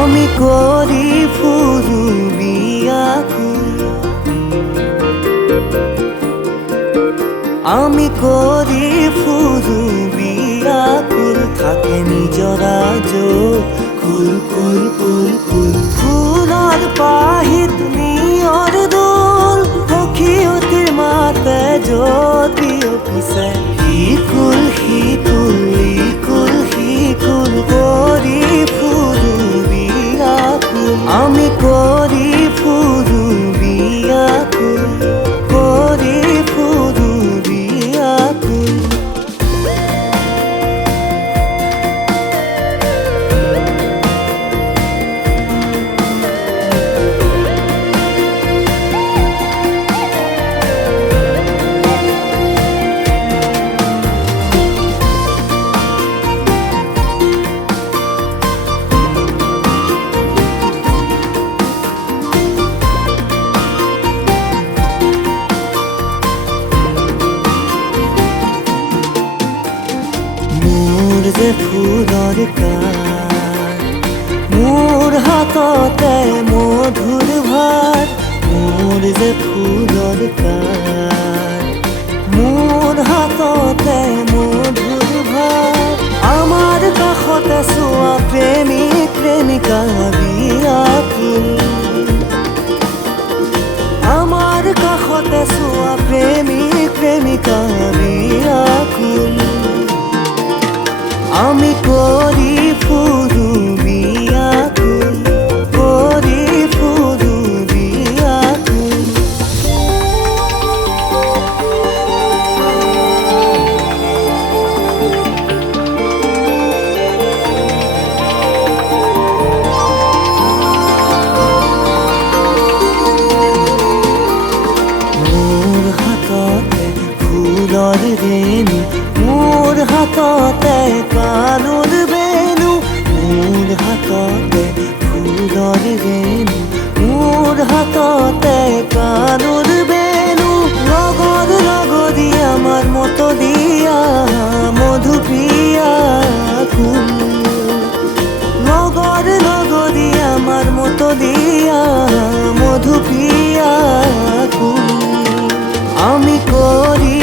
আমি করি ফুরুবি আকুল, আমি করি ফুরুবি আকুল, থাকে নিজরা যোগ কুল কুল কুল কুল। ফুলৰ পাহিত নিয়ৰ দোল, সখীয়তীৰ মাতে যদিও পিছে শিকুল শিকুল ইকুল শিকুল কৰি ফুৰুবি আকুল। আমি কৰি ফুৰুবি আকুল, কৰি ফুৰুবি আকুল। মোৰ যে ফুলৰ কাঁড়, মোৰ হাততে মধুৰ ভাত। মোৰ যে ফুলৰ কাঁড়, মোৰ হাততে মধুৰ ভাত। আমাৰ কাষতে চোৱা প্ৰেমিক প্ৰেমিকা বিয়াকুল, আমাৰ কাষতে চোৱা প্ৰেমিক প্ৰেমিকা বিয়াকুল। আমি করি ফুরুবি আকুল, করি ফুরুবি আকুল। মোৰ হাততে ফুলৰ ৰেণু, মোৰ হাততে কাণৰ বেণু। মোৰ হাততে ফুলৰ ৰেণু, মোৰ হাততে কাণৰ বেণু। লগৰ লগৰী আমাৰ মতো দিয়া মধুপ্ৰিয়া কুল, লগৰ লগৰী আমাৰ মতো দিয়া মধুপ্ৰিয়া কুল। আমি করি